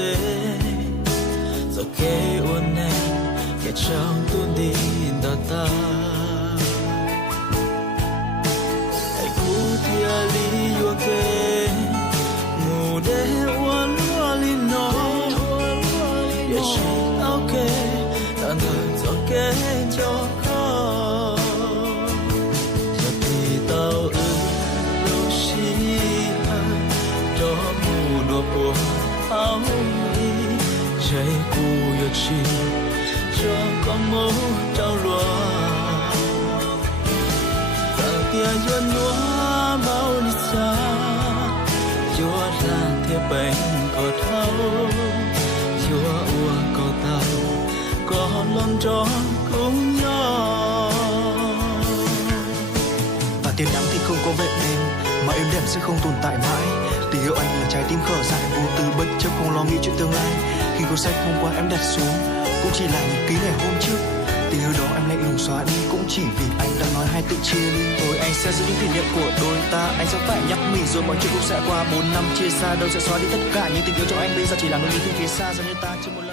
tê giờ kê uốn nè kẻ trong tuôn đi đào ta hãy cú thia lý vua kê ngủ để uốn hoa linh nó để chỉ áo kê ta nở gió kê cho khó giờ thì tao ư lô xí đó mù đùa buồn áo đi chạy cu yo chi cho con mẫu trao lúa giờ tia yo nhúa bao đi xa chúa ra thiệp bệnh có thâu chúa ua có tàu có lon tròn cùng nhau và tiền nắng thì không có vẹn nên mà êm đềm sẽ không tồn tại mãi. Tình yêu anh là trái tim khở dại vô tư bất chấp không lo nghĩ chuyện tương lai. Khi cuốn sách hôm qua em đặt xuống cũng chỉ là nhật ký ngày hôm trước. Tình yêu đó em lại lùng xóa đi cũng chỉ vì anh đã nói hai tự chia ly. Rồi anh sẽ giữ những kỷ niệm của đôi ta. Anh sẽ phải nhắc mình rồi mọi chuyện cũng sẽ qua. 4 năm chia xa đâu sẽ xóa đi tất cả. Nhưng tình yêu trong anh bây giờ chỉ là nỗi nhớ khi phía xa. Giờ như ta chưa một lần